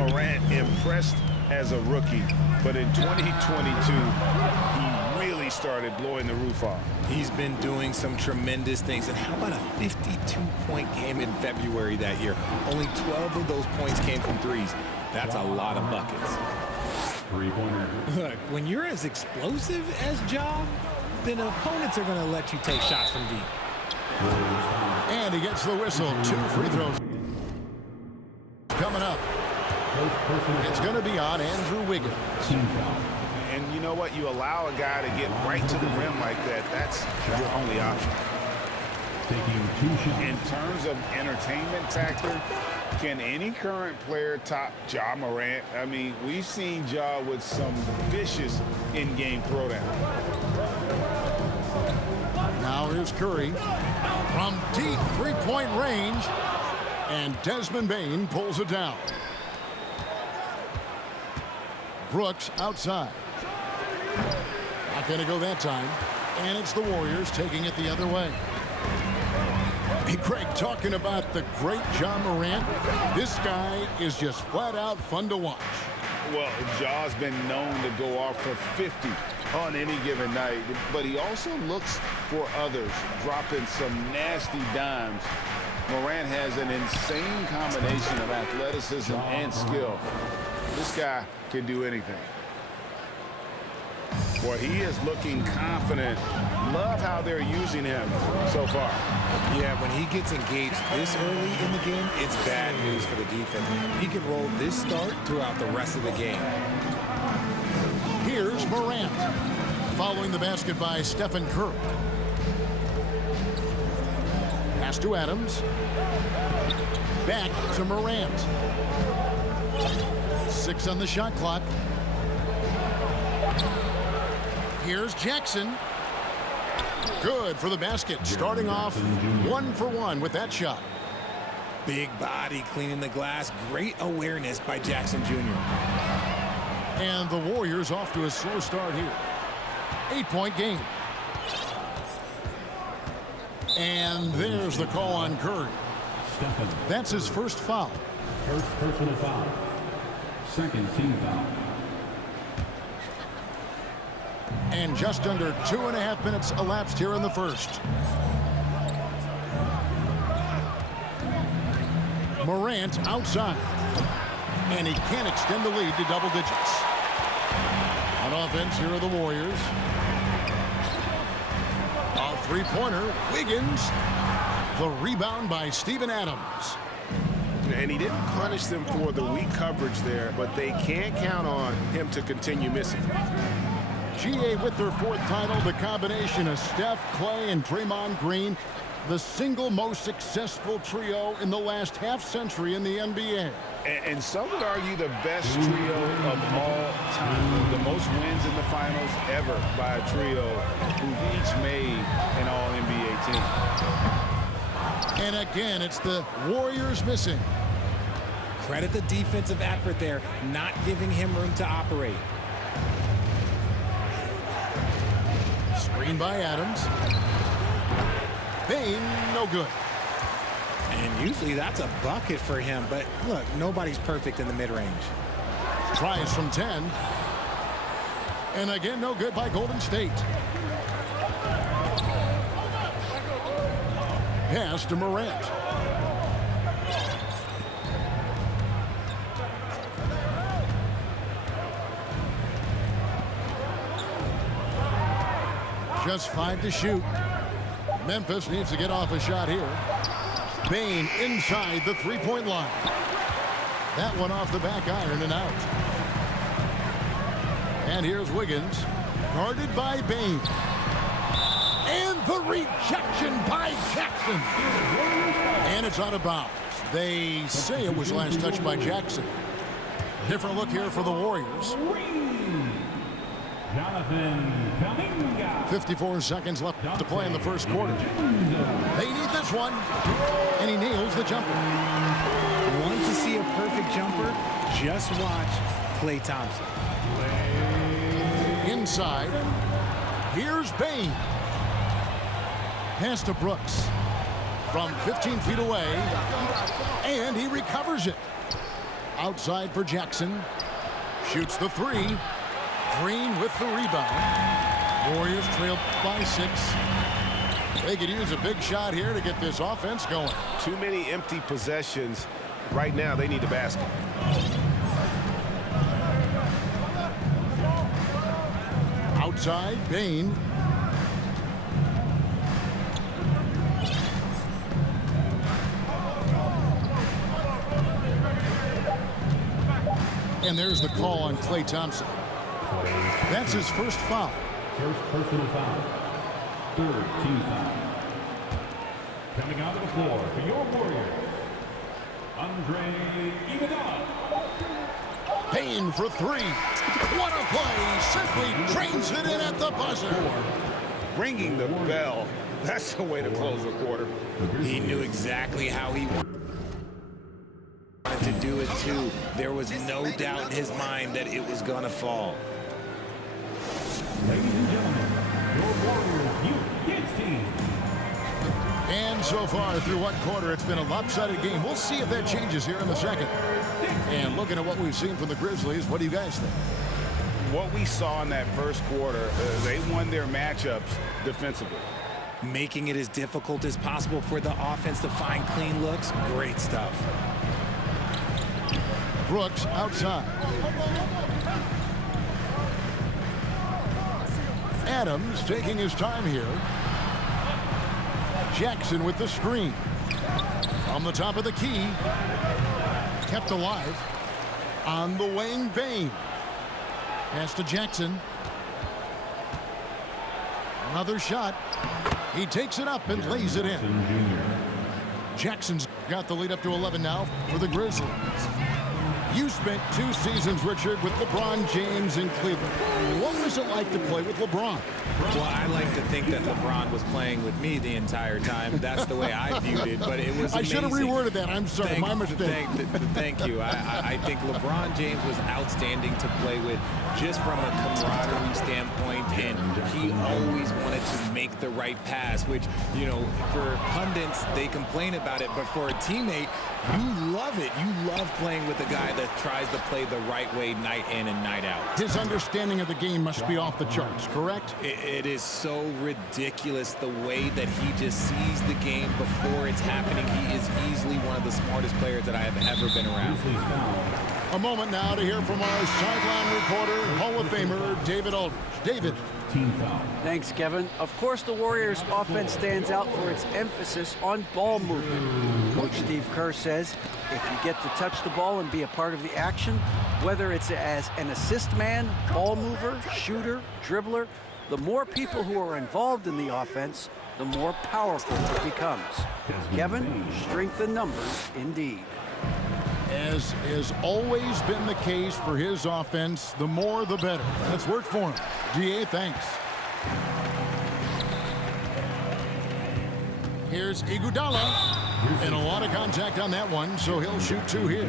Morant impressed as a rookie, but in 2022, he really started blowing the roof off. He's been doing some tremendous things. And how about a 52-point game in February that year? Only 12 of those points came from threes. That's a lot of buckets. Three-pointer. Look, when you're as explosive as Ja, then opponents are going to let you take shots from deep. And he gets the whistle. 2 free throws coming up. It's going to be on Andrew Wiggins. Team foul. And you know what? You allow a guy to get right to the rim like that. That's your only option. Taking 2 shots. In terms of entertainment factor, can any current player top Ja Morant? I mean, we've seen Ja with some vicious in-game throwdown. Now here's Curry from deep three-point range. And Desmond Bane pulls it down. Brooks outside. Not going to go that time. And it's the Warriors taking it the other way. Hey, Craig, talking about the great Ja Morant, this guy is just flat out fun to watch. Well, Ja's been known to go off for 50 on any given night, but he also looks for others, dropping some nasty dimes. Morant has an insane combination of athleticism and skill. This guy can do anything. Boy, he is looking confident. Love how they're using him so far. Yeah, when he gets engaged this early in the game, it's bad news for the defense. He can roll this start throughout the rest of the game. Here's Morant. Following the basket by Stephen Curry. Pass to Adams. Back to Morant. 6 on the shot clock. Here's Jackson. Good for the basket. Starting off 1 for 1 with that shot. Big body cleaning the glass. Great awareness by Jackson Jr. And the Warriors off to a slow start here. 8-point game. And there's the call on Curry. That's his first foul. First personal foul. Second team foul. And just under 2.5 minutes elapsed here in the first. Morant outside. And he can't extend the lead to double digits. On offense, here are the Warriors. A three-pointer, Wiggins. The rebound by Steven Adams. And he didn't punish them for the weak coverage there, but they can't count on him to continue missing. GA with their 4th title, the combination of Steph, Clay, and Draymond Green, the single most successful trio in the last half-century in the NBA. And some would argue the best trio of all time. The most wins in the finals ever by a trio who've each made an All-NBA team. And again, it's the Warriors missing. Credit the defensive effort there, not giving him room to operate. Screen by Adams. Bane, no good. And usually that's a bucket for him, but look, nobody's perfect in the mid-range. Tries from 10. And again, no good by Golden State. Pass to Morant. Just 5 to shoot. Memphis needs to get off a shot here. Bane inside the three-point line. That one off the back iron and out. And here's Wiggins, guarded by Bane. And the rejection by Jackson. And it's out of bounds. They say it was last touched by Jackson. Different look here for the Warriors. Jonathan Kuminga. 54 seconds left to play in the first quarter. They need this one. And he nails the jumper. Want to see a perfect jumper? Just watch Klay Thompson. Inside. Here's Bane. Pass to Brooks. From 15 feet away. And he recovers it. outside for Jackson. Shoots the three. Green with the rebound. Warriors trail by 6. They could use a big shot here to get this offense going. Too many empty possessions. Right now, they need a basket. Outside, Bane. And there's the call on Klay Thompson. That's his first foul. First personal foul. Third team foul. Coming out of the floor for your Warriors, Andre Iguodala. Payne for 3. What a play! Simply drains it in at the buzzer. Ringing the bell. That's the way to close a quarter. He knew exactly how he wanted to do it, too. There was no doubt in his mind that it was going to fall. Ladies and gentlemen, your Warriors Youth Kids team. And so far through one quarter, it's been a lopsided game. We'll see if that changes here in the second. And looking at what we've seen from the Grizzlies, what do you guys think? What we saw in that first quarter, they won their matchups defensively. Making it as difficult as possible for the offense to find clean looks. Great stuff. Brooks outside. Adams taking his time here. Jackson with the screen. From the top of the key. Kept alive. On the wing, Bane. Pass to Jackson. Another shot. He takes it up and lays it in. Jackson's got the lead up to 11 now for the Grizzlies. You spent 2 seasons, Richard, with LeBron James in Cleveland. What was it like to play with LeBron? Well, I like to think that LeBron was playing with me the entire time. That's the way I viewed it, but it was amazing. I should have reworded that. I'm sorry, my mistake. Thank you. I think LeBron James was outstanding to play with just from a camaraderie standpoint, and he always wanted to make the right pass, which, you know, for pundits, they complain about it, but for a teammate, you love it. You love playing with a guy that tries to play the right way night in and night out. His understanding of the game must be off the charts, correct? It is so ridiculous the way that he just sees the game before it's happening. He is easily one of the smartest players that I have ever been around. A moment now to hear from our sideline reporter, Hall of Famer David Aldridge. David. Team foul. Thanks, Kevin. Of course, the Warriors' offense stands out for its emphasis on ball movement. Coach Steve Kerr says if you get to touch the ball and be a part of the action, whether it's as an assist man, ball mover, shooter, dribbler, the more people who are involved in the offense, the more powerful it becomes. Kevin, strength in numbers indeed. As has always been the case for his offense, the more the better. That's worked for him. DA, thanks. Here's Iguodala. And a lot of contact on that one, so he'll shoot 2 here.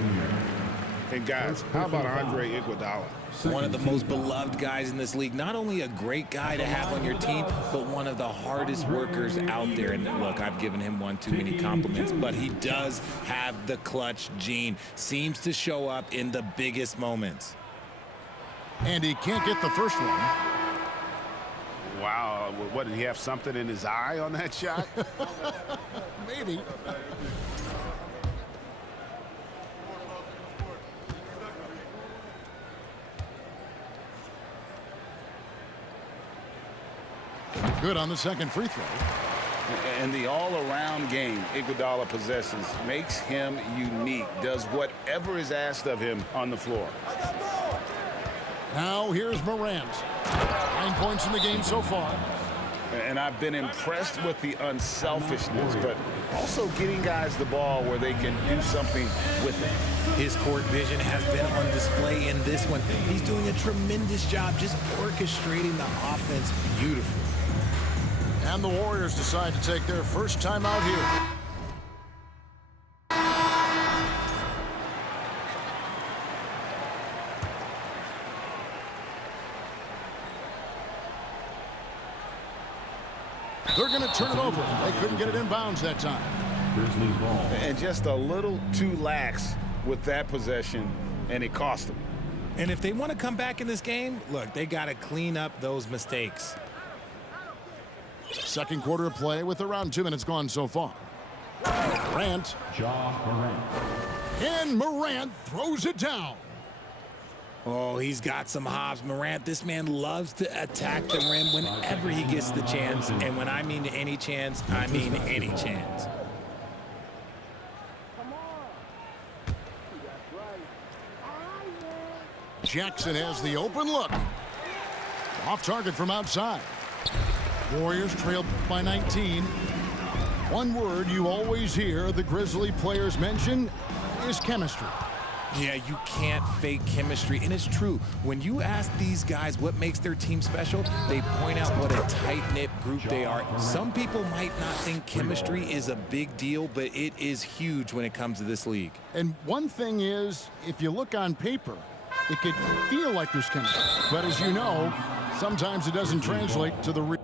And guys, how about Andre Iguodala? One of the most beloved guys in this league. Not only a great guy to have on your team, but one of the hardest workers out there. And look, I've given him one too many compliments, but he does have the clutch gene. Seems to show up in the biggest moments. And he can't get the first one. Wow, what, did he have something in his eye on that shot? Maybe. Good on the second free throw. And the all-around game Iguodala possesses makes him unique, does whatever is asked of him on the floor. Now here's Morant. 9 points in the game so far. And I've been impressed with the unselfishness, but also getting guys the ball where they can do something with it. His court vision has been on display in this one. He's doing a tremendous job just orchestrating the offense beautifully. And the Warriors decide to take their first time out here. They're going to turn it over. They couldn't get it in bounds that time. Grizzlies ball. And just a little too lax with that possession, and it cost them. And if they want to come back in this game, look, they got to clean up those mistakes. Second quarter of play with around 2 minutes gone so far. Morant. Ja Morant. And Morant throws it down. Oh, he's got some hops. Morant, this man loves to attack the rim whenever he gets the chance. And when I mean any chance, I mean any chance. Jackson has the open look. Off target from outside. Warriors trail by 19. One word you always hear the Grizzly players mention is chemistry. Yeah, you can't fake chemistry, and it's true. When you ask these guys what makes their team special, they point out what a tight-knit group they are. Some people might not think chemistry is a big deal, but it is huge when it comes to this league. And one thing is, if you look on paper, it could feel like there's chemistry. But as you know, sometimes it doesn't translate to the real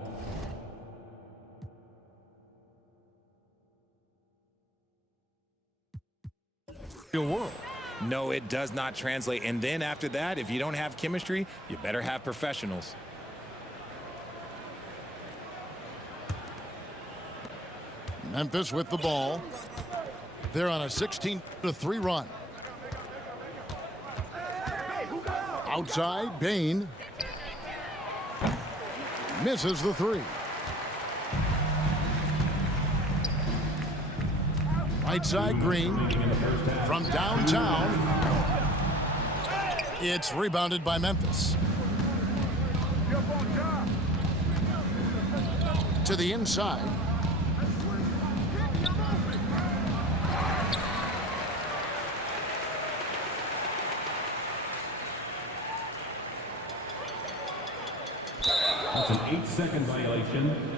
world. No, it does not translate. And then after that, if you don't have chemistry, you better have professionals. Memphis with the ball. They're on a 16-3 run. Outside, Bane. Misses the three. Right side, Green. From downtown. It's rebounded by Memphis. To the inside. That's an 8-second violation.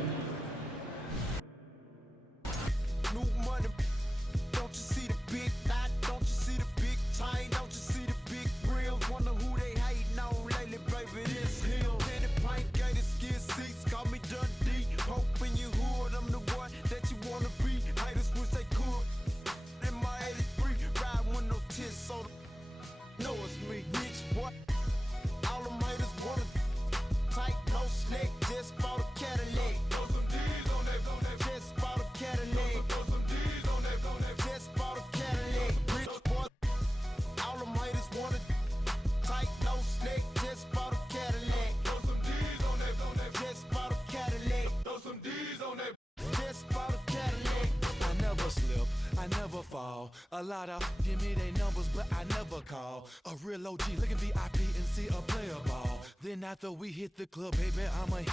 A lot of give me their numbers, but I never call. A real OG looking VIP and see a player ball. Then after we hit the club, baby, I'm a. And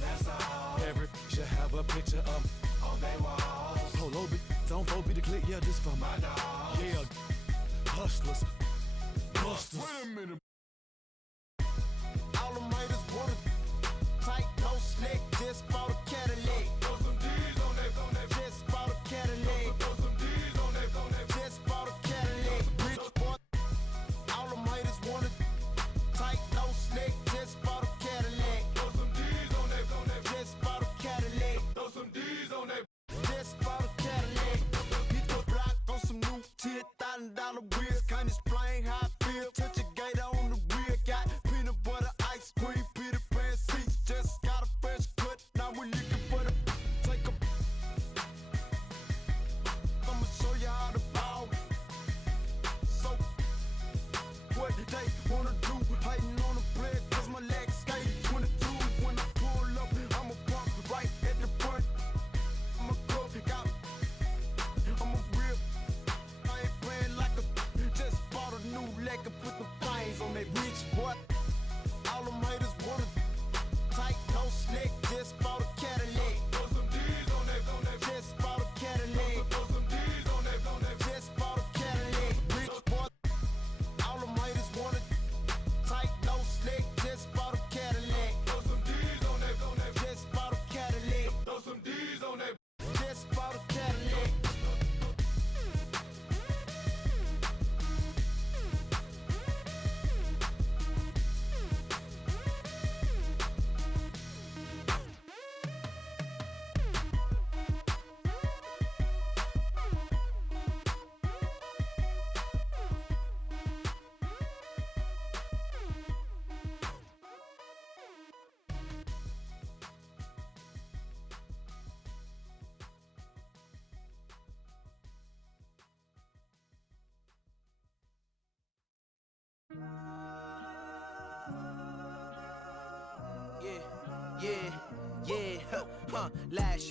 that's all. Every should have a picture of on their walls. Polo don't phobia to click, yeah, this for my dog. Yeah, hustlers, busters. Wait a minute. All them haters wanna tight, no slick, just bought a Cadillac. Throw some D's on that, just bought a Cadillac. Throw some D's on that, just bought a Cadillac. Rich boy, all them haters wanna tight, no slick, just bought a Cadillac. Throw some D's on that, just bought a Cadillac. Throw some D's on that, just bought a Cadillac. Hit the block on some new $10,000 wheels, kinda explain how I feel. Touch a gator on the wheel, got peanut butter, ice cream, Peter Pan seats, just got a fresh cut. Now we're looking for the take a. I'ma show you how to ball. So what they wanna do, hating on the play, cause my legs skate 22. When I pull up, I'ma park right at the front. I'ma go, got, I'ma rip. I ain't playing like a, just bought a new leg and put the flames on that rich boy. All them haters wanna tight, no slick, just bought a Cadillac. Throw some D's on that, just bought a Cadillac. Throw some D's on that, just bought a Cadillac. Rich boy, all them haters wanna tight, no slick, just bought a Cadillac.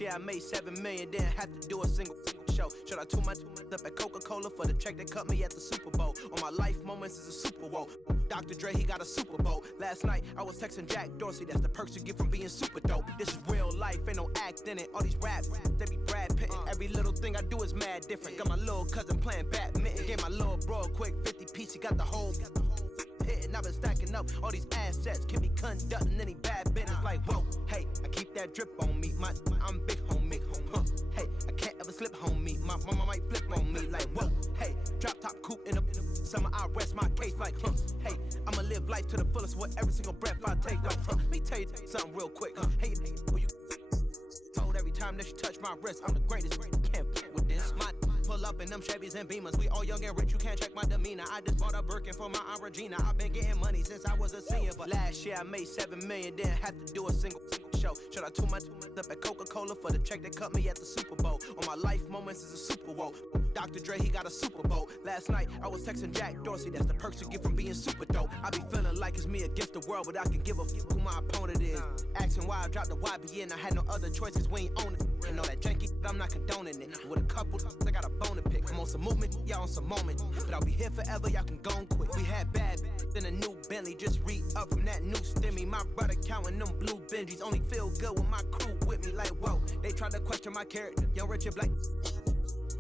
year I made $7 million, didn't have to do a single show. Shout out to my up at Coca-Cola for the check that cut me at the Super Bowl. All my life moments is a Super Bowl. Dr. Dre, he got a Super Bowl. Last night I was texting Jack Dorsey, that's the perks you get from being super dope. This is real life, ain't no act in it. All these raps, they be Brad Pitt. Every little thing I do is mad different. Got my little cousin playing badminton. Gave my little bro a quick 50 piece, he got the whole hitting. I've been stacking up all these assets, keep me conducting any bad business. Like, whoa, hey, I keep that drip on me. I'm big homie, hey, I can't ever slip homie. My mama might flip on me. Like, whoa, hey, drop top coupe in the summer. I rest my case. Like, hey, I'ma live life to the fullest with every single breath I take. Like, let me tell you something real quick. Hey, who you told every time that you touch my wrist, I'm the greatest. Can't play with this. My pull up in them Chevys and Beamers. We all young and rich, you can't check my demeanor. I just bought a Birkin for my Aunt Regina. I've been getting money since I was a senior, but last year I made $7 million, didn't have to do a single show. Shout out to my up at Coca-Cola for the check that cut me at the Super Bowl. All my life moments is a Super Bowl. Dr. Dre, he got a Super Bowl. Last night I was texting Jack Dorsey, that's the perks you get from being super dope. I be feeling like it's me against the world, but I can give a fuck who my opponent is. Asking why I dropped the YBN, I had no other choices, we ain't own it. And all that janky, I'm not condoning it. With a couple, I got a bone to pick. I'm on some movement, y'all on some moment. But I'll be here forever, y'all can go and quit. We had bad then a new Bentley, just re-up from that new stimmy. My brother counting them blue Benjis, only feel good with my crew with me. Like, whoa, they try to question my character. Young Richard Blake.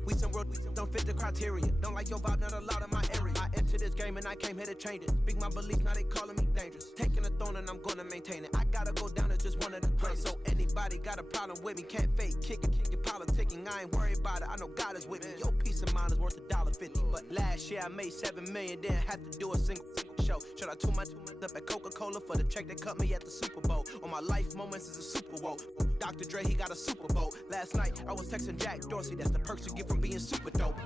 We some real, don't fit the criteria. Don't like your vibe, not allowed in my area. I entered this game and I came here to change it. Speak my beliefs, now they calling me dangerous. Taking a throne and I'm gonna maintain it. I gotta go down as just one of the greatest. So anybody got a problem with me, can't fake kick it, your politicking. I ain't worried about it, I know God is with me. Your peace of mind is worth $1.50. But last year I made $7 million, didn't have to do a single show. Shout out to my up at Coca-Cola for the check that cut me at the Super Bowl. All my life moments is a Super Bowl. Dr. Dre, he got a Super Bowl. Last night I was texting Jack Dorsey, that's the perks you get from being super dope.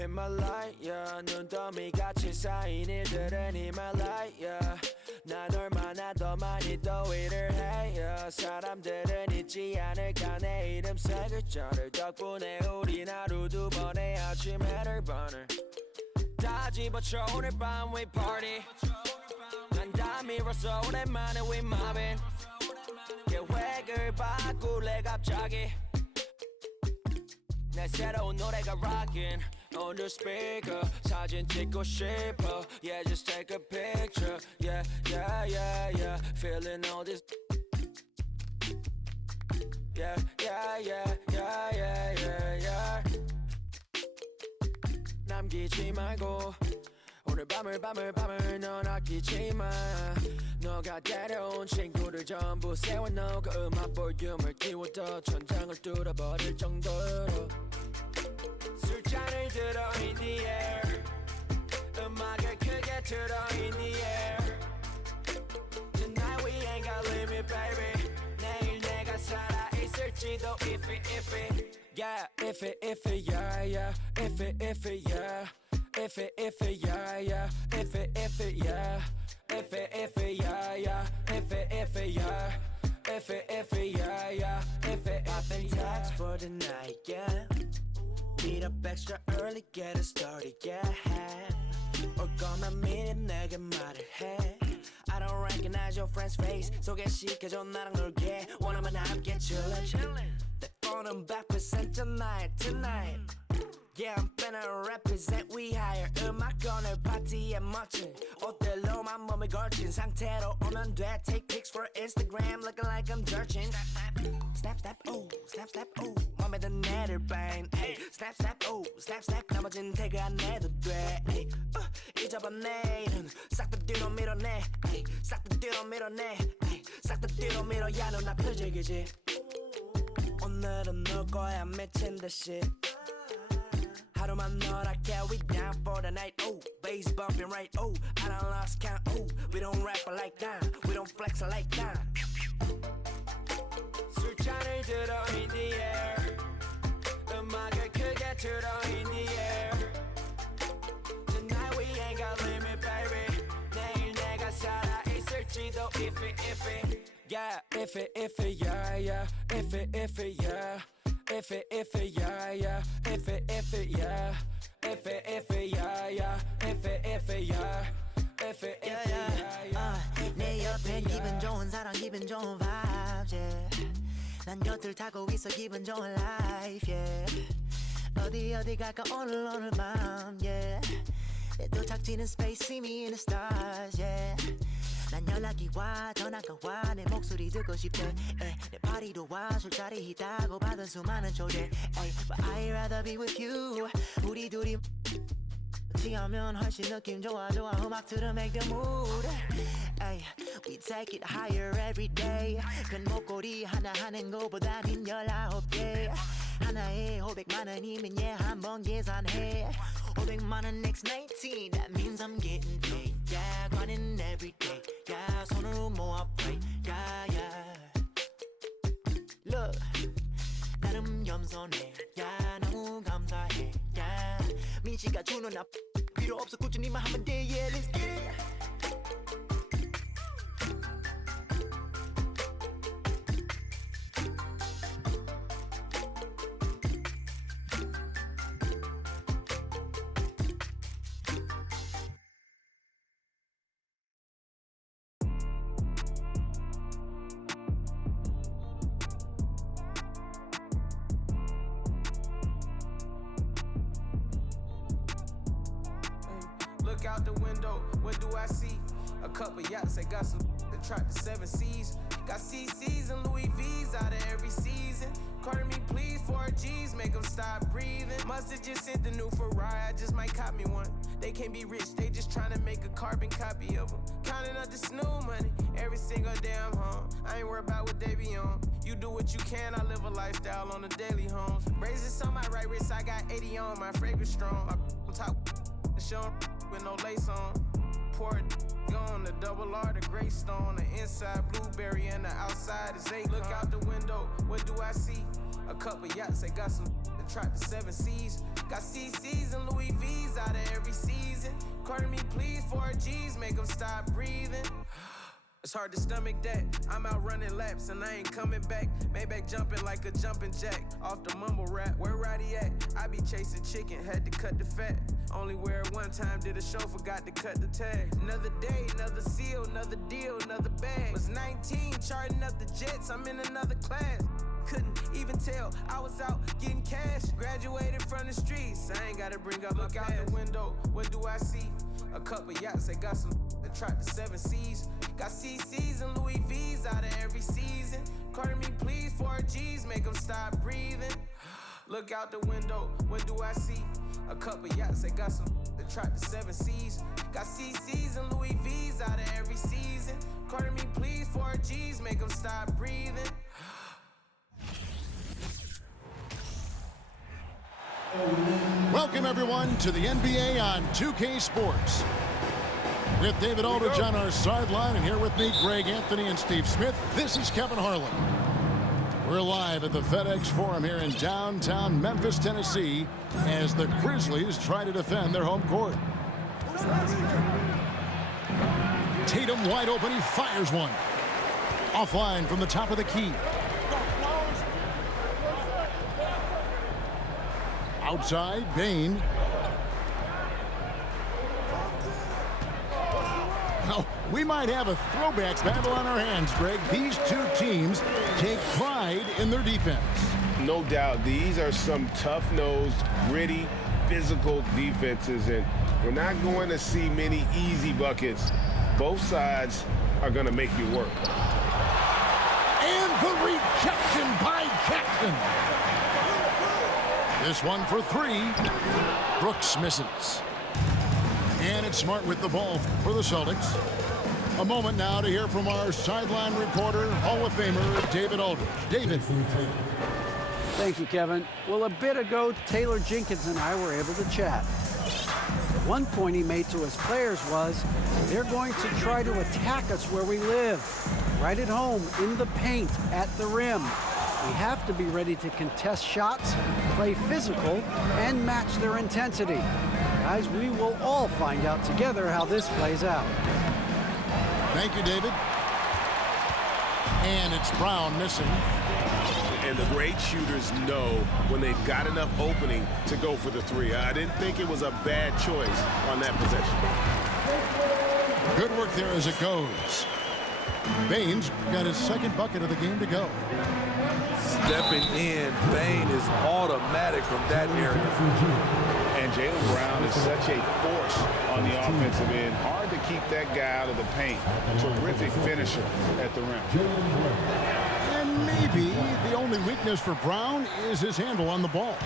히말라야 눈더미 같이 쌓인 일들은 히말라야 난 얼마나 더 많이 더위를 해요 사람들은 잊지 않을까 내 이름 세 글자를 덕분에 우린 하루 두 번의 아침 헤드버너 다 집어쳐 오늘 밤 we party 난 다 밀었어 오랜만에 we mobbing 계획을 바꿀래 갑자기 내 새로운 노래가 rockin' on the speaker 사진 찍고 싶어 yeah just take a picture yeah yeah yeah yeah feeling all this yeah yeah yeah yeah yeah yeah yeah 남기지 말고 오늘 밤을 넌 아끼지 마 너가 데려온 친구들 전부 세워놓고 음악 볼륨을 키워도 천장을 뚫어버릴 정도로 술잔을 들어 in the air 음악을 크게 틀어 in the air Tonight we ain't got limit baby 내일 내가 살아있을지도 iffy yeah iffy yeah yeah iffy yeah iffy yeah yeah iffy yeah iffy yeah yeah iffy yeah iffy yeah yeah iffy Popping tags for the night yeah Meet up extra early get it started yeah 올 거면 미리 내게 말을 해 I don't recognize your friend's face 소개시켜줘 나랑 놀게 원하면 함께 chillin' 내 폰은 100% tonight Yeah, I'm finna represent we hire 음악권을 파티에 멋진 옷들로만 몸을 걸친 상태로 오면 돼. Take pics for Instagram looking like I'm jerking. Snap, snap, oh, snap, snap, oh. 맘에 든 애를 bang, ay. Snap, snap, oh, snap, snap. 나머진 태그 안 해도 돼, ay. 잊어본 내일은 싹 다 뒤로 밀어내, ay. 싹 다 뒤로 밀어내, ay. 싹 다 뒤로 밀어. 야, 넌 앞을 즐기지. 오늘은 놀 거야 미친 듯이. 하루만 놀아게. We down for the night. Oh, bass bumping right. Oh, I done lost count. Oh, we don't rap like that. We don't flex like that. 술잔을 들어 in the air. 음악을 크게 틀어 in the air. Tonight we ain't got limit, baby. 내일 내가 살아 있을지도 iffy. Yeah, iffy, yeah, yeah. Iffy, yeah. Iffy, yeah, yeah. Iffy, yeah. Iffy, yeah, yeah. Iffy, yeah. Iffy, yeah. 내 옆에 기분 좋은 사람, 기분 좋은 vibes, yeah. 난 곁을 타고 있어, 기분 좋은 life, yeah. 어디 갈까 오늘 밤, yeah. 내 도착지는 space, see me in the stars, yeah. 난 연락이 와, 전화가 와, 내 목소리 듣고 싶대. 내 파티도 와, 술자리 있다고 받은 수많은 초대. But I'd rather be with you. 우리 둘이 취하면 훨씬 느낌 좋아. 음악 들으면 make the mood. We take it higher every day. 큰 목걸이 하나 하는 거보다는 19개. 하나에 500만 원이면 한번 계산해. 500만 원 next 19. That means I'm getting paid. Yeah, grinding every day. Yeah, 손으로 모아 pray. Yeah. Look, 나름 겸손해. Yeah, 너무 감사해. Yeah, 민씨가 주는 나 필요 없어. 꾸준히만 하면 돼. Yeah, let's get it. Look out the window, what do I see? A couple yachts, I got some that track the 7 seas. Got CCs and Louis V's out of every season. Carter me please, 4 G's, make them stop breathing. Must've just sent the new Ferrari, I just might cop me one. They can't be rich, they just tryna make a carbon copy of them. Counting up the snoo money, every single day I'm home. I ain't worried about what they be on. You do what you can, I live a lifestyle on the daily homes. Braces on my right wrist, I got 80 on, my fragrance strong. My top show with no lace on. Pour it on the double R, the gray stone. The inside blueberry and the outside is Akon. Look out the window, what do I see? A couple yachts, they got some that track the 7 seas. Got CCs and Louis V's out of every season. Carter me please, 4 G's, make them stop breathing. It's hard to stomach that. I'm out running laps and I ain't coming back. Maybach jumping like a jumping jack. Off the mumble rap, where Roddy at? I be chasing chicken, had to cut the fat. Only wear it one time, did a show, forgot to cut the tag. Another day, another seal, another deal, another bag. Was 19, charting up the jets, I'm in another class. Couldn't even tell, I was out getting cash. Graduated from the streets, I ain't gotta bring up. Look out the window, what do I see? A couple yachts, they got some that track the 7 seas. Got CCs and Louis V's out of every season. Carter me please, 4 G's, make them stop breathing. Look out the window, what do I see? A couple yachts, they got some that track the 7 seas. Got CCs and Louis V's out of every season. Carter me please, 4 G's, make them stop breathing. Welcome, everyone, to the NBA on 2K Sports. With David Aldridge on our sideline, and here with me, Greg Anthony and Steve Smith. This is Kevin Harlan. We're live at the FedEx Forum here in downtown Memphis, Tennessee, as the Grizzlies try to defend their home court. Tatum wide open, he fires one. Offline from the top of the key. Outside, Bane. Well, we might have a throwback battle on our hands, Greg. These two teams take pride in their defense. No doubt, these are some tough-nosed, gritty, physical defenses, and we're not going to see many easy buckets. Both sides are going to make you work. And the rejection by Jackson. This one for three. Brooks misses. And it's Smart with the ball for the Celtics. A moment now to hear from our sideline reporter, Hall of Famer David Aldridge. David. Thank you, Kevin. Well, a bit ago, Taylor Jenkins and I were able to chat. One point he made to his players was, they're going to try to attack us where we live, right at home, in the paint, at the rim. We have to be ready to contest shots, play physical, and match their intensity. Guys, we will all find out together how this plays out. Thank you, David. And it's Brown missing. And the great shooters know when they've got enough opening to go for the three. I didn't think it was a bad choice on that possession. Good work there as it goes. Baines got his second bucket of the game to go. Stepping in, Bane is automatic from that area. And Jaylen Brown is such a force on the offensive end. Hard to keep that guy out of the paint. Terrific finisher at the rim. And maybe the only weakness for Brown is his handle on the ball.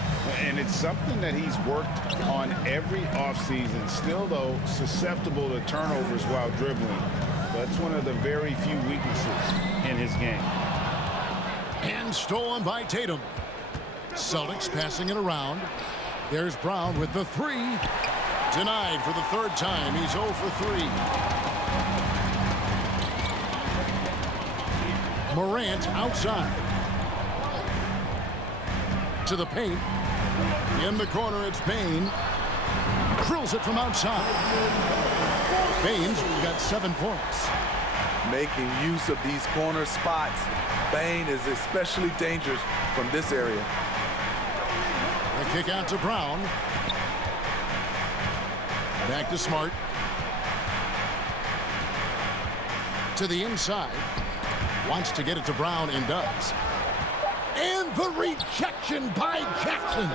And it's something that he's worked on every offseason. Still, though, susceptible to turnovers while dribbling. That's one of the very few weaknesses in his game. And stolen by Tatum. Celtics passing it around. There's Brown with the three. Denied for the third time. He's 0 for 3. Morant outside. To the paint. In the corner, it's Bane. Drills it from outside. Baines got 7 points. Making use of these corner spots. Bane is especially dangerous from this area. The kick out to Brown. Back to Smart. To the inside. Wants to get it to Brown and does. And the rejection by Jackson.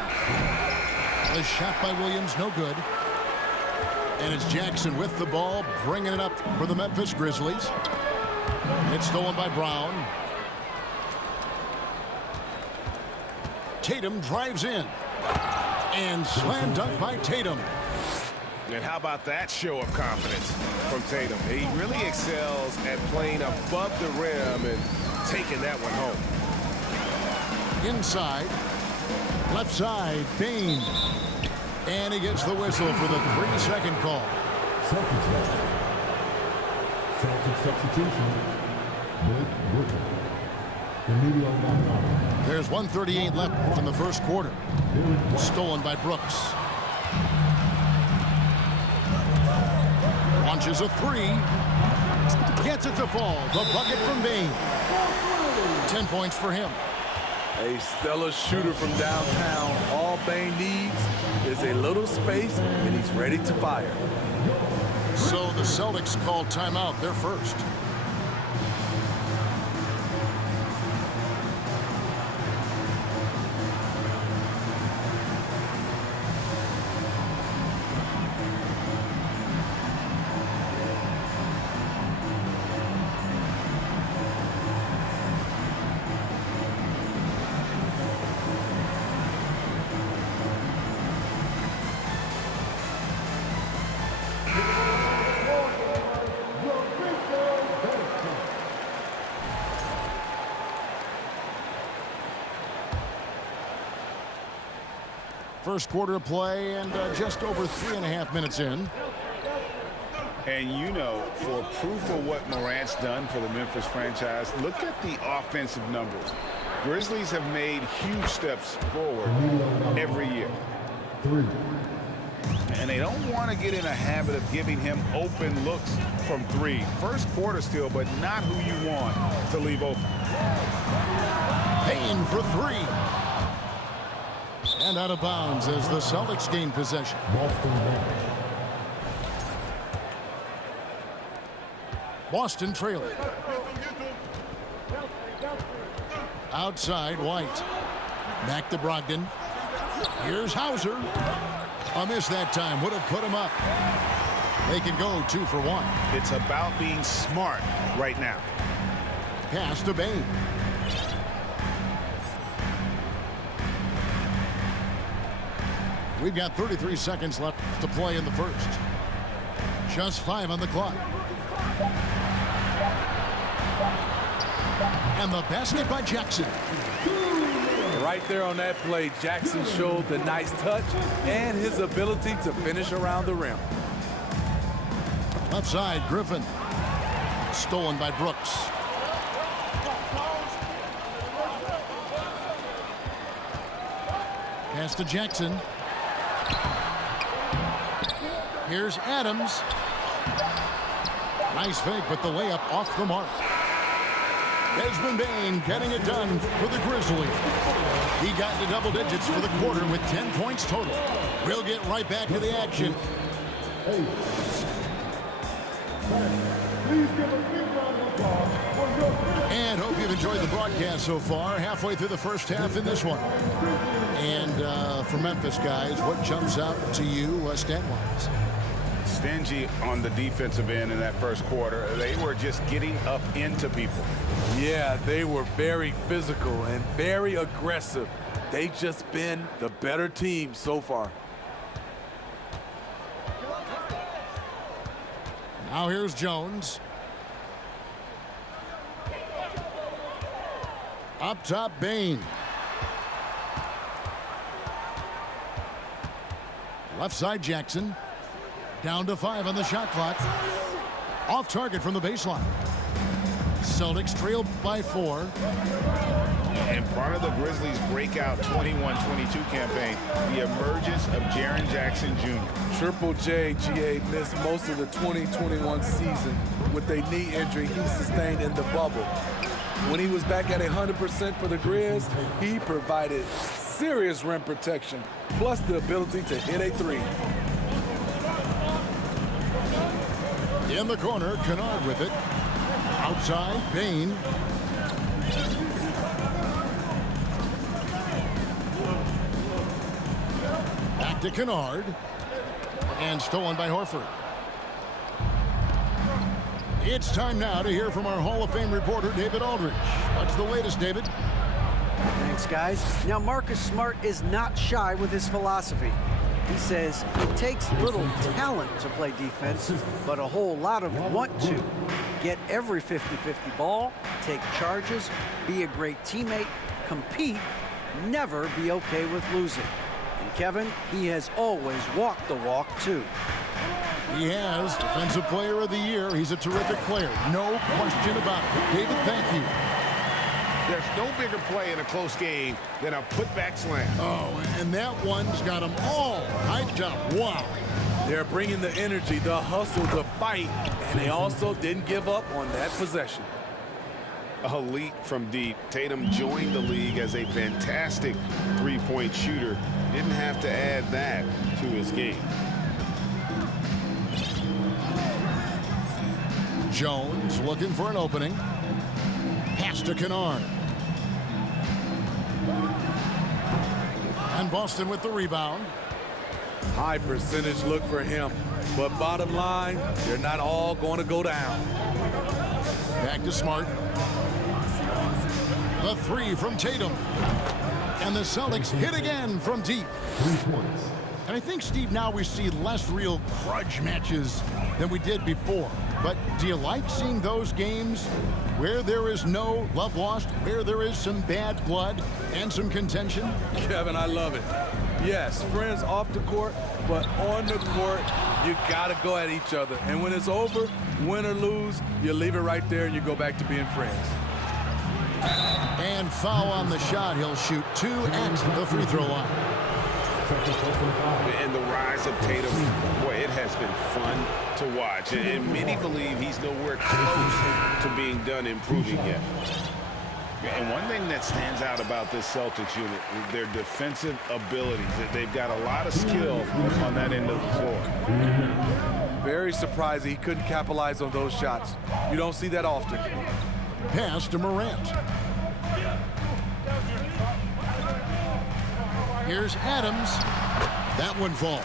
The shot by Williams, no good. And it's Jackson with the ball, bringing it up for the Memphis Grizzlies. It's stolen by Brown. Tatum drives in. And slam dunk by Tatum. And how about that show of confidence from Tatum? He really excels at playing above the rim and taking that one home. Inside. Left side, Bane. And he gets the whistle for the 3-second call. Celtics substitution. Blake Griffin. Emilio Monroe. There's 1:38 left in the first quarter. Stolen by Brooks. Launches a three. Gets it to fall. The bucket from Bane. 10 points for him. A stellar shooter from downtown. All Bane needs is a little space, and he's ready to fire. So the Celtics call timeout. They're first. First quarter of play and just over 3.5 minutes in. And you know, for proof of what Morant's done for the Memphis franchise, look at the offensive numbers. Grizzlies have made huge steps forward every year. And they don't want to get in a habit of giving him open looks from three. First quarter still, but not who you want to leave open. Bane for three. And out of bounds as the Celtics gain possession. Boston trailing. Outside, White. Back to Brogdon. Here's Hauser. A miss that time would have put him up. They can go 2 for 1. It's about being smart right now. Pass to Bane. We've got 33 seconds left to play in the first. Just 5 on the clock. And the basket by Jackson. Right there on that play, Jackson showed the nice touch and his ability to finish around the rim. Left side, Griffin. Stolen by Brooks. Pass to Jackson. Here's Adams. Nice fake, but the layup off the mark. Desmond Bane getting it done for the Grizzlies. He got into double digits for the quarter with 10 points total. We'll get right back to the action. Please give a big round of applause for your... And hope you've enjoyed the broadcast so far. Halfway through the first half in this one. And for Memphis guys, what jumps out to you stat-wise? Stingy on the defensive end in that first quarter. They were just getting up into people. Yeah, they were very physical and very aggressive. They just been the better team so far. Now here's Jones. Up top, Bane. Left side, Jackson. Down to 5 on the shot clock. Off target from the baseline. Celtics trail by 4. And part of the Grizzlies' breakout 21-22 campaign, the emergence of Jaren Jackson Jr. Triple J, GA, missed most of the 2021 season with a knee injury he sustained in the bubble. When he was back at 100% for the Grizz, he provided serious rim protection, plus the ability to hit a 3. In the corner, Kennard with it. Outside, Bane. Back to Kennard. And stolen by Horford. It's time now to hear from our Hall of Fame reporter, David Aldridge. What's the latest, David? Thanks, guys. Now, Marcus Smart is not shy with his philosophy. He says it takes little talent to play defense, but a whole lot of want to. Get every 50-50 ball, take charges, be a great teammate, compete, never be okay with losing. And Kevin, he has always walked the walk, too. He has Defensive Player of the Year. He's a terrific player. No question about it. David, thank you. There's no bigger play in a close game than a putback slam. Oh, and that one's got them all hyped up. Wow. They're bringing the energy, the hustle, the fight, and they also didn't give up on that possession. A leap from deep. Tatum joined the league as a fantastic three-point shooter. Didn't have to add that to his game. Jones looking for an opening. Pass to Kennard. And Boston with the rebound. High percentage look for him, but bottom line, they're not all going to go down. Back to Smart. The 3 from Tatum. And the Celtics hit again from deep. 3 points. And I think, Steve, now we see less real grudge matches than we did before. But do you like seeing those games where there is no love lost, where there is some bad blood and some contention? Kevin, I love it. Yes, friends off the court, but on the court, you got to go at each other. And when it's over, win or lose, you leave it right there and you go back to being friends. And foul on the shot. He'll shoot 2 at the free throw line. And the rise of Tatum, boy, it has been fun to watch. And many believe he's nowhere close to being done improving yet. And one thing that stands out about this Celtics unit is their defensive abilities. They've got a lot of skill on that end of the floor. Very surprising he couldn't capitalize on those shots. You don't see that often. Pass to Morant. Here's Adams. That one falls.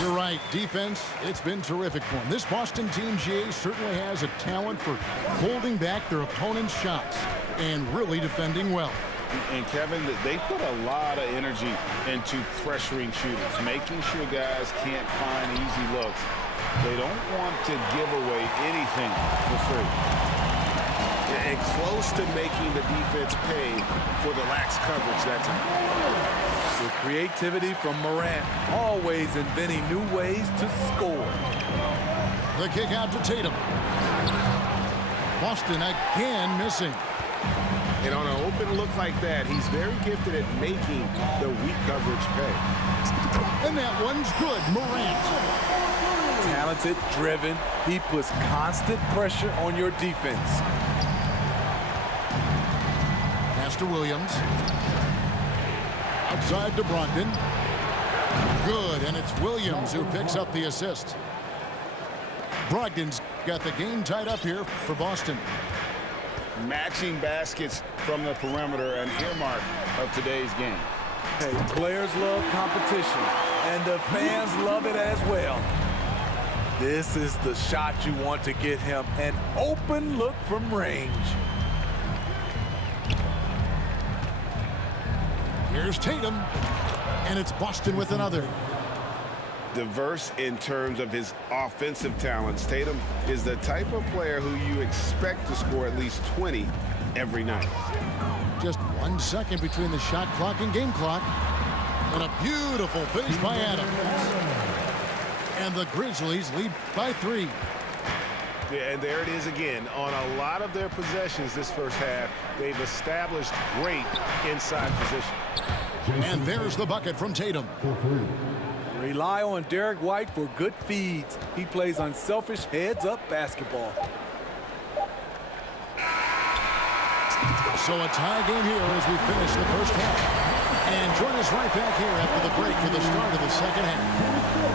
You're right. Defense, it's been terrific for them. This Boston team, GA, certainly has a talent for holding back their opponent's shots and really defending well. And Kevin, they put a lot of energy into pressuring shooters, making sure guys can't find easy looks. They don't want to give away anything for free. And close to making the defense pay for the lax coverage that time. With creativity from Morant, always inventing new ways to score. The kick out to Tatum. Boston again missing. And on an open look like that, he's very gifted at making the weak coverage pay. And that one's good. Morant. Talented, driven. He puts constant pressure on your defense. Pass to Williams. Outside to Brogdon. Good, and it's Williams who picks up the assist. Brogdon's got the game tied up here for Boston. Matching baskets from the perimeter, an earmark of today's game. Hey, players love competition, and the fans love it as well. This is the shot you want to get him, an open look from range. Here's Tatum, and it's Boston with another. Diverse in terms of his offensive talents. Tatum is the type of player who you expect to score at least 20 every night. Just 1 second between the shot clock and game clock. And a beautiful finish by Adams. And the Grizzlies lead by 3. Yeah, and there it is again. On a lot of their possessions this first half, they've established great inside position. And there's the bucket from Tatum. Rely on Derek White for good feeds. He plays unselfish heads-up basketball. So a tie game here as we finish the first half. And join us right back here after the break for the start of the second half.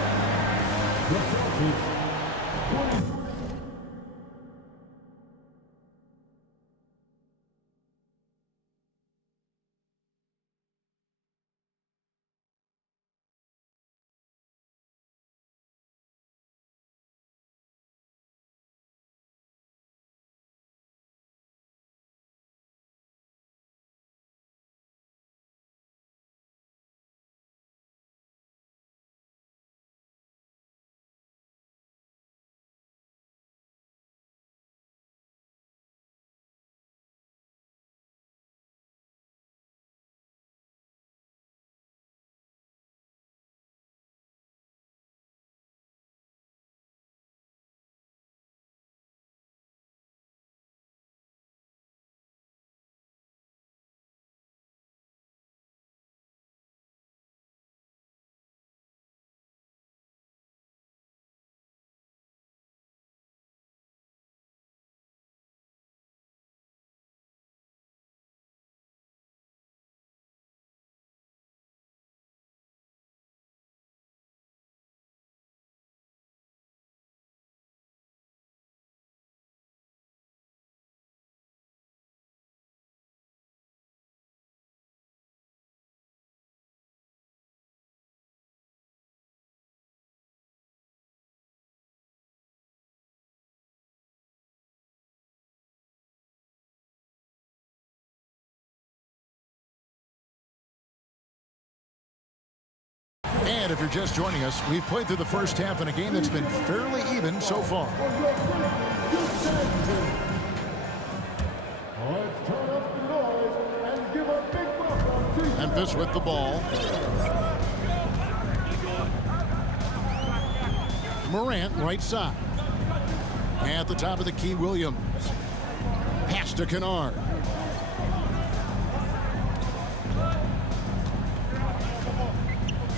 And if you're just joining us, we've played through the first half in a game that's been fairly even so far. Memphis with the ball. Morant right side. At the top of the key, Williams. Pass to Kennard.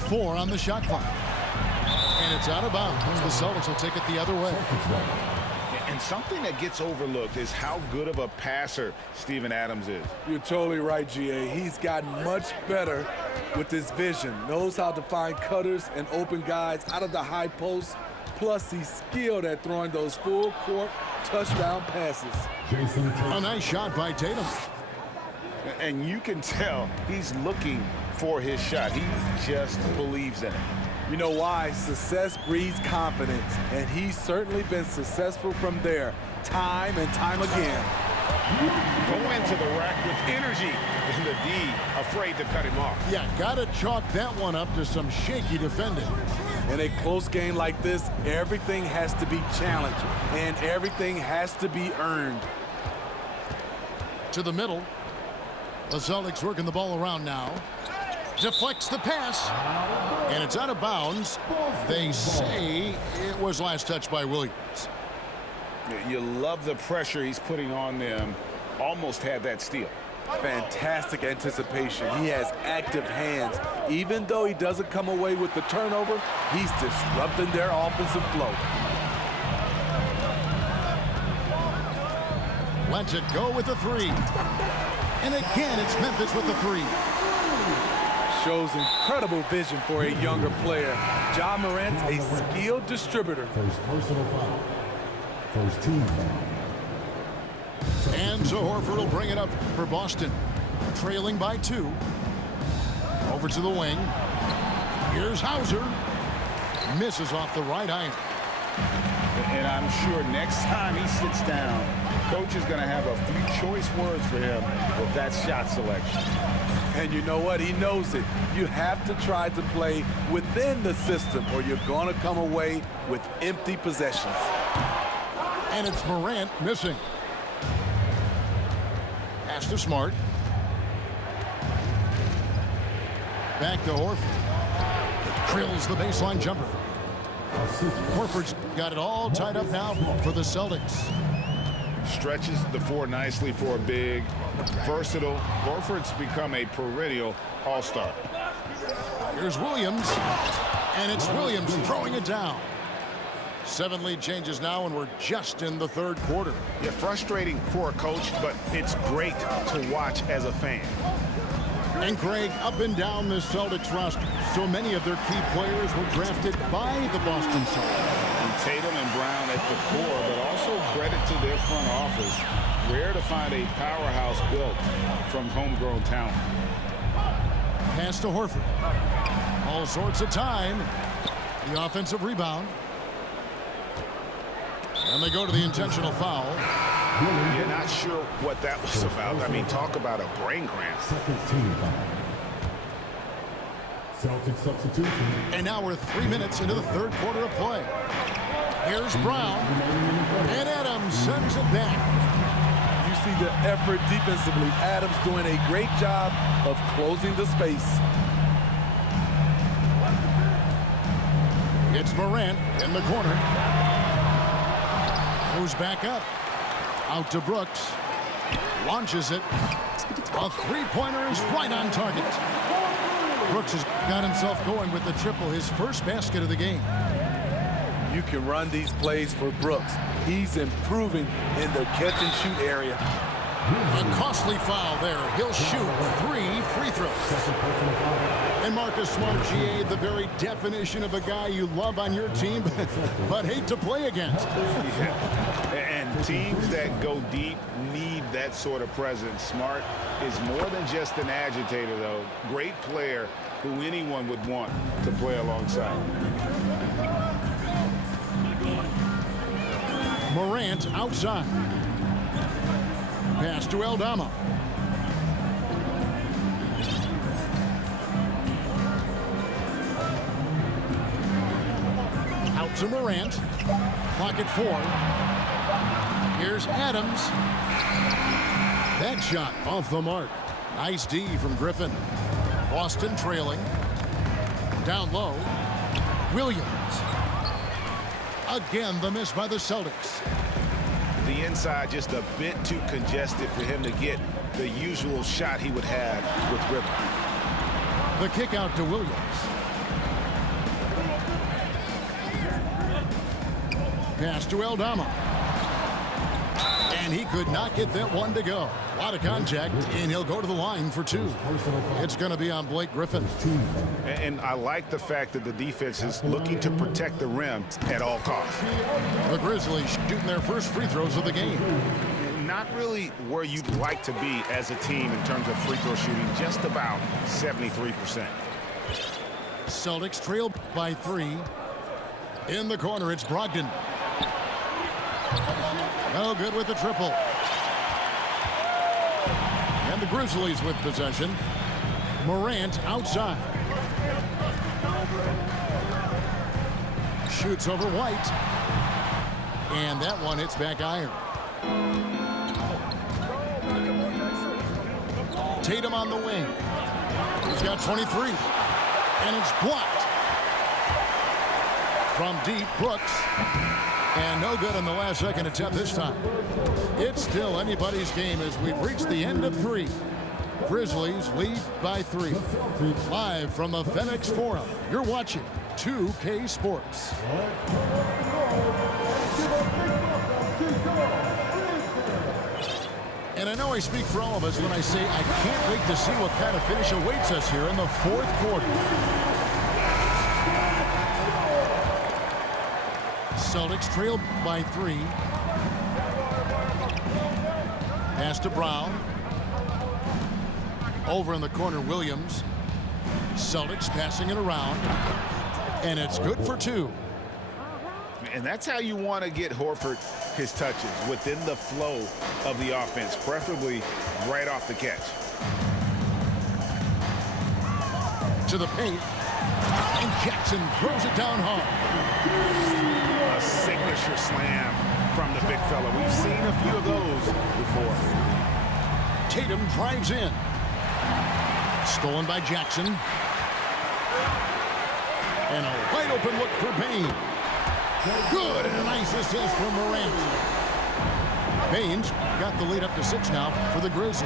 Four on the shot clock. And it's out of bounds. The Celtics will take it the other way. And something that gets overlooked is how good of a passer Steven Adams is. You're totally right, GA. He's gotten much better with his vision. Knows how to find cutters and open guys out of the high post. Plus, he's skilled at throwing those full-court touchdown passes. A nice shot by Tatum. And you can tell he's looking for his shot. He just believes in it. You know why? Success breeds confidence, and he's certainly been successful from there, time and time again. Go into the rack with energy, and the D afraid to cut him off. Yeah, gotta chalk that one up to some shaky defending. In a close game like this, everything has to be challenged, and everything has to be earned. To the middle. The Celtics working the ball around now. Deflects the pass, and it's out of bounds. They say it was last touched by Williams. You love the pressure he's putting on them. Almost had that steal. Fantastic anticipation. He has active hands. Even though he doesn't come away with the turnover, he's disrupting their offensive flow. Lets it go with the three. And again, it's Memphis with the three. Shows incredible vision for a younger player. Ja Morant's a skilled distributor. First personal foul. First team foul. And so Horford will bring it up for Boston. Trailing by 2. Over to the wing. Here's Hauser. Misses off the right iron. And I'm sure next time he sits down, coach is going to have a few choice words for him with that shot selection. And you know what? He knows it. You have to try to play within the system or you're going to come away with empty possessions. And it's Morant missing. Pass to Smart. Back to Horford. Drills the baseline jumper. Horford's got it all tied up now for the Celtics. Stretches the floor nicely for a big, versatile. Horford's become a perennial all-star. Here's Williams, and it's Williams throwing it down. 7 lead changes now, and we're just in the third quarter. Yeah, frustrating for a coach, but it's great to watch as a fan. And Greg, up and down the Celtics roster, so many of their key players were drafted by the Boston Celtics. And Tatum and Brown at the core, but also credit to their front office. Rare to find a powerhouse built from homegrown talent. Pass to Horford. All sorts of time. The offensive rebound. And they go to the intentional foul. You're not sure what that was about. I mean, talk about a brain cramp. Second team foul. Celtic substitution. And now we're 3 minutes into the third quarter of play. Here's Brown. And Adams sends it back. You see the effort defensively. Adams doing a great job of closing the space. It's Morant in the corner. Moves back up. Out to Brooks. Launches it. A three-pointer is right on target. Brooks has got himself going with the triple, his first basket of the game. You can run these plays for Brooks. He's improving in the catch-and-shoot area. A costly foul there. He'll shoot 3 free throws. And Marcus Smart, GA, the very definition of a guy you love on your team, but hate to play against. Yeah. And teams that go deep need that sort of presence. Smart is more than just an agitator, though. Great player who anyone would want to play alongside. Morant outside. Pass to Aldama. Out to Morant. Clock at 4. Here's Adams. That shot off the mark. Nice D from Griffin. Boston trailing. Down low. Williams. Again, the miss by the Celtics. The inside just a bit too congested for him to get the usual shot he would have with rhythm. The kick out to Williams. Pass to Aldama. And he could not get that one to go. A lot of contact, and he'll go to the line for 2. It's going to be on Blake Griffin. And I like the fact that the defense is looking to protect the rim at all costs. The Grizzlies shooting their first free throws of the game. not really where you'd like to be as a team in terms of free throw shooting, just about 73%. Celtics trail by 3. In the corner, it's Brogdon. No good with the triple. And the Grizzlies with possession. Morant outside. Shoots over White. And that one hits back iron. Tatum on the wing. He's got 23. And it's blocked. From deep, Brooks. And no good on the last second attempt this time. It's still anybody's game as we've reached the end of 3. Grizzlies lead by 3. Live from the FedEx Forum, you're watching 2K Sports. And I know I speak for all of us when I say I can't wait to see what kind of finish awaits us here in the 4th quarter. Celtics trail by 3. Pass to Brown. Over in the corner, Williams. Celtics passing it around. And it's good for 2. And that's how you want to get Horford his touches, within the flow of the offense, preferably right off the catch. To the paint. And Jackson throws it down hard. A signature slam from the big fella. We've seen a few of those before. Tatum drives in. Stolen by Jackson. And a wide open look for Bane. Good, and a nice assist from Morant. Bane's got the lead up to 6 now for the Grizzlies.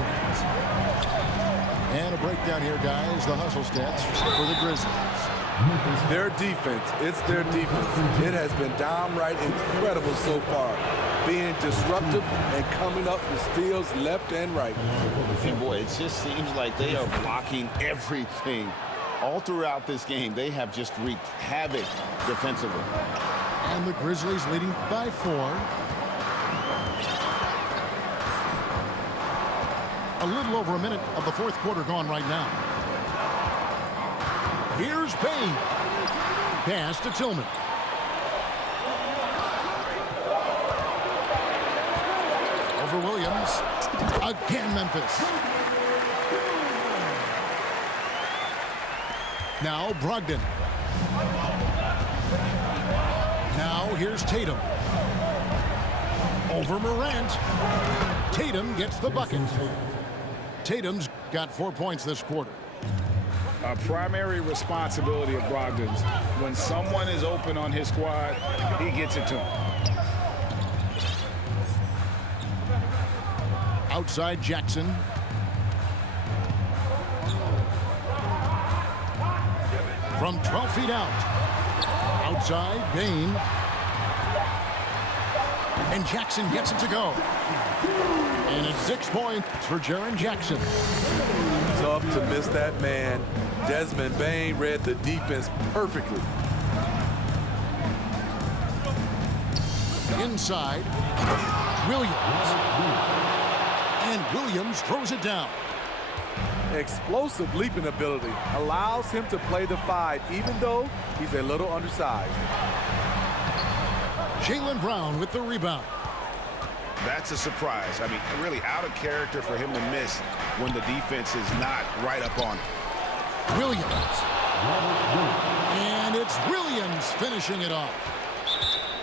And a breakdown here, guys. The hustle stats for the Grizzlies. Their defense, it's their defense. It has been downright incredible so far. Being disruptive and coming up with steals left and right. And boy, it just seems like they are blocking everything. All throughout this game, they have just wreaked havoc defensively. And the Grizzlies leading by 4. A little over a minute of the 4th quarter gone right now. Here's Bane. Pass to Tillman. Over Williams. Again, Memphis. Now Brogdon. Now here's Tatum. Over Morant. Tatum gets the bucket. Tatum's got 4 points this quarter. A primary responsibility of Brogdon's. When someone is open on his squad, he gets it to him. Outside Jackson. From 12 feet out. Outside Bane. And Jackson gets it to go. And it's 6 points for Jaren Jackson. Tough to miss that man. Desmond Bane read the defense perfectly. Inside, Williams. And Williams throws it down. Explosive leaping ability allows him to play the 5, even though he's a little undersized. Jaylen Brown with the rebound. That's a surprise. I mean, really out of character for him to miss when the defense is not right up on him. Williams. And it's Williams finishing it off.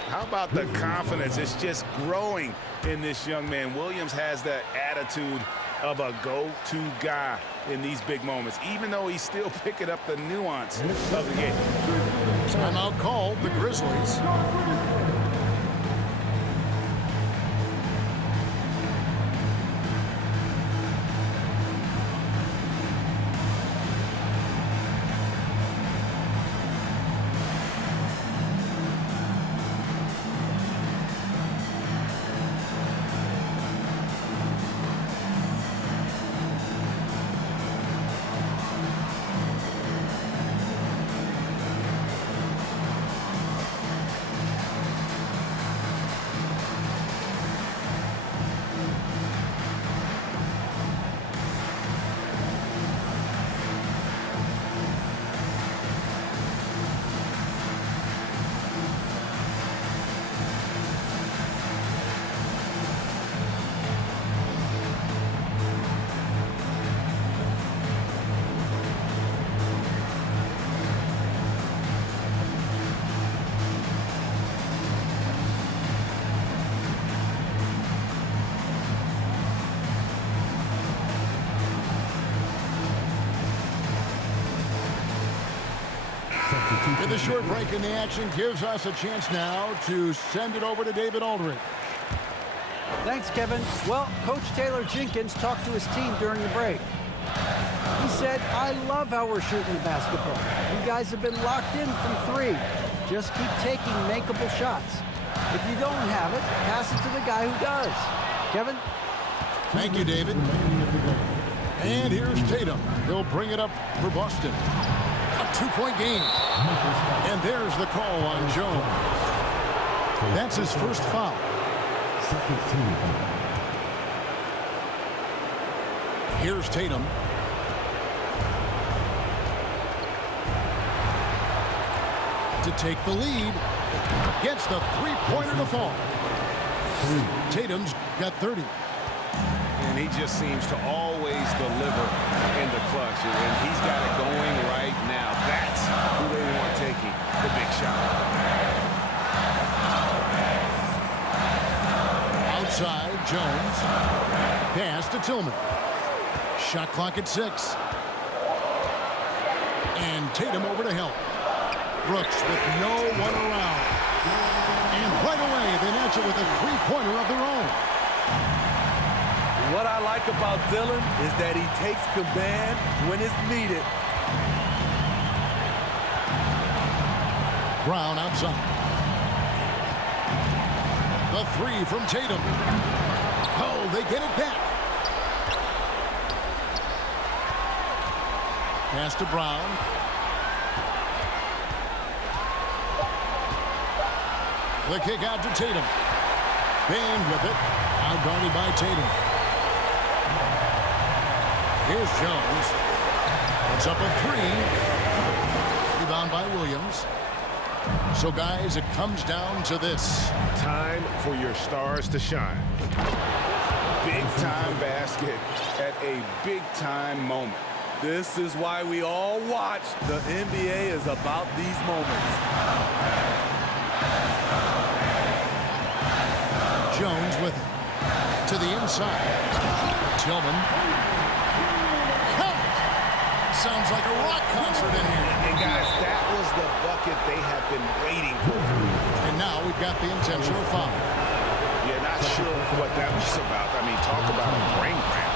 How about the confidence? It's just growing in this young man. Williams has that attitude of a go-to guy in these big moments, even though he's still picking up the nuance of the game. Timeout called the Grizzlies. And the short break in the action gives us a chance now to send it over to David Aldridge. Thanks, Kevin. Well, Coach Taylor Jenkins talked to his team during the break. He said, I love how we're shooting the basketball. You guys have been locked in from 3. Just keep taking makeable shots. If you don't have it, pass it to the guy who does. Kevin? Thank you, David. And here's Tatum. He'll bring it up for Boston. A 2-point game. And there's the call on Jones. That's his first foul. Here's Tatum. To take the lead. Gets the three-pointer to fall. Tatum's got 30. And he just seems to always deliver in the clutch. And he's got it going right now. That's who they want taking the big shot. Outside, Jones. Pass to Tillman. Shot clock at 6. And Tatum over to help. Brooks with no one around. And right away, they match it with a three-pointer of their own. What I like about Dillon is that he takes command when it's needed. Brown outside. The 3 from Tatum. Oh, they get it back. Pass to Brown. The kick out to Tatum. Bane with it. Out guarded by Tatum. Here's Jones. It's up a 3. Rebound by Williams. So, guys, it comes down to this. Time for your stars to shine. Big-time basket at a big-time moment. This is why we all watch. The NBA is about these moments. Jones with it. To the inside. Tillman. Count! Sounds like a rock concert in here. And guys, that was the bucket they have been waiting for. And now we've got the intentional foul. Yeah, not sure what that was about. I mean, talk about a brain cramp.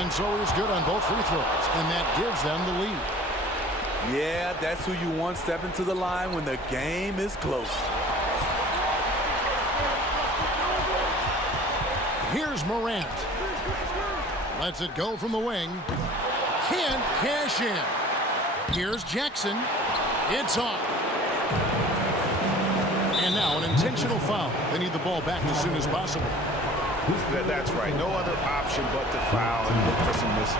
And so he's good on both free throws, and that gives them the lead. Yeah, that's who you want stepping to the line when the game is close. Here's Morant. Lets it go from the wing. Can't cash in. Here's Jackson. It's off. And now an intentional foul. They need the ball back as soon as possible. That's right. No other option but to foul and look for some misses.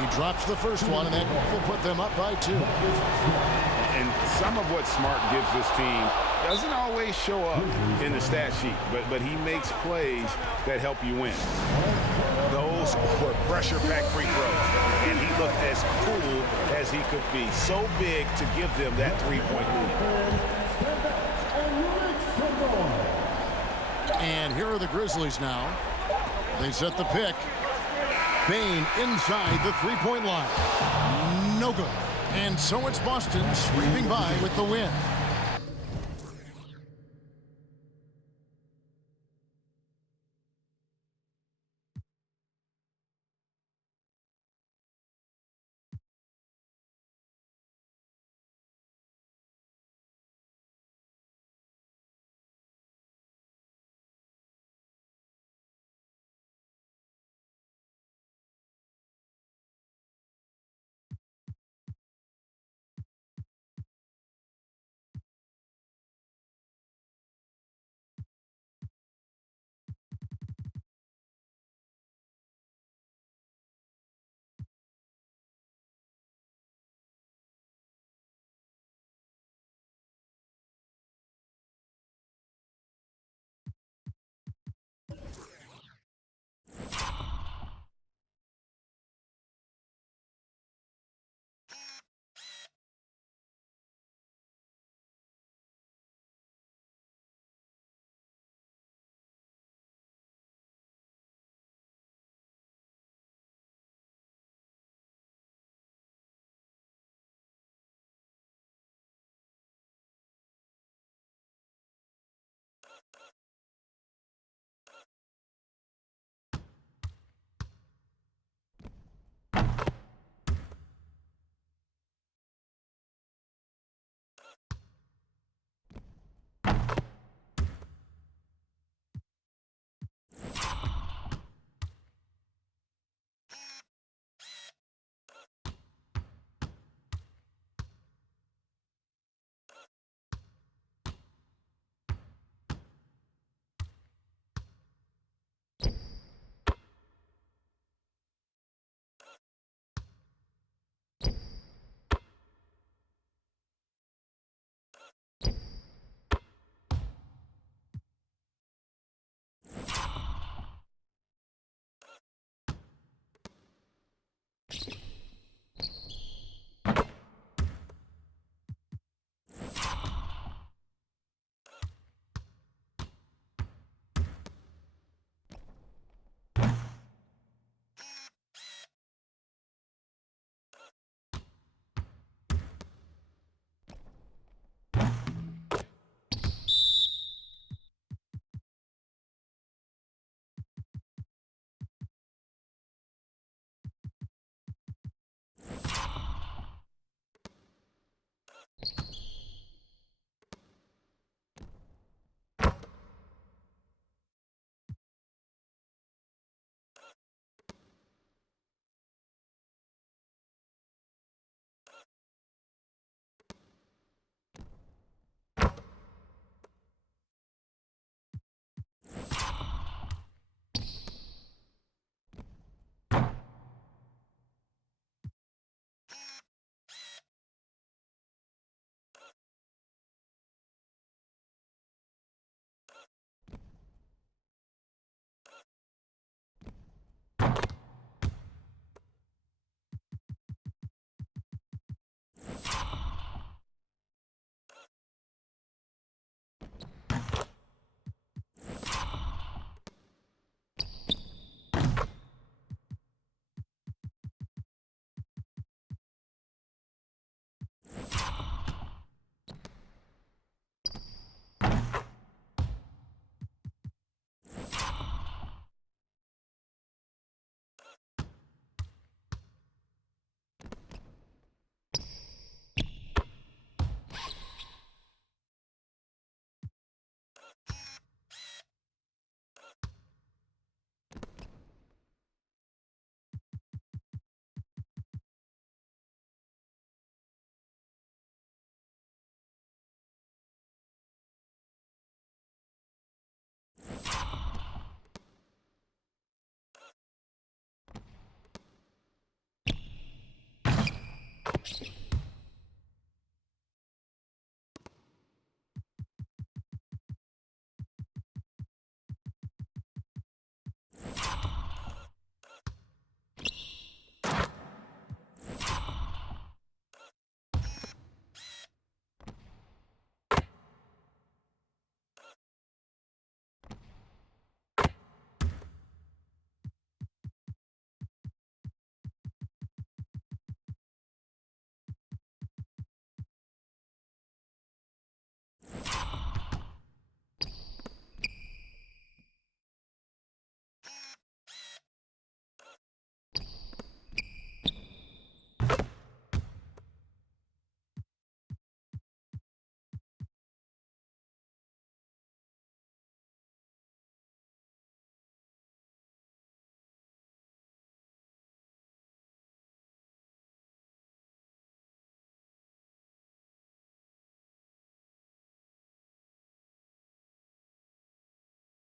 He drops the first one, and that will put them up by 2. And some of what Smart gives this team doesn't always show up in the stat sheet, but he makes plays that help you win. Those were pressure-packed free throws, and he looked as cool as he could be. So big to give them that three-point lead. And here are the Grizzlies now. They set the pick. Bane inside the three-point line. No good. And so it's Boston sweeping by with the win.